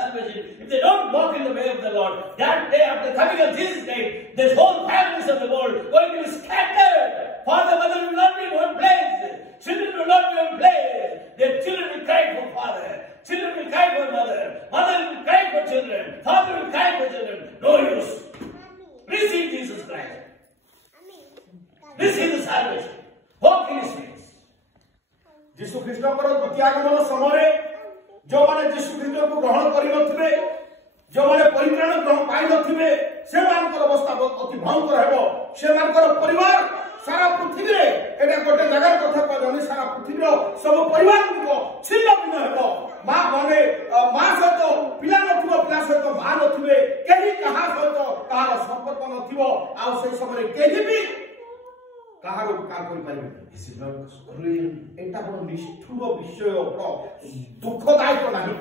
salvation, if they don't walk in the way of the Lord, that day after coming of Jesus' name, this whole families of the world going to be scattered. Father, mother will not be in one place. Children will not be in one place. Their children will cry for father. Children will cry for mother. Mother will cry for children. Father will cry for children. No use. Receive Jesus Christ. Receive the salvation. Walk in His ways. यीशु ख्रीष्ट द्वितीय आगमन समय जो माने यीशु ख्रीष्ट को ग्रहण करि नथिबे जो माने परित्राण ग्रहण पाइ नथिबे से मानकर अवस्था अति भयंकर हेबो से मानकर परिवार सारा पृथ्वी रे एटा गोटे जगह कथा कहनी सारा पृथ्वी रो सब परिवार को छिन्न भिन्न हेबो मां माने मां सहित पिला नथिबो पिला सहित मां नथिबे केही कहा सहित कहार संपर्क नथिबो आ से समय केही भी कहार उपकार करि परिबे दिस इज नॉट एटा बड़ निष्ठुर विषय बड़ दुखदायक नाही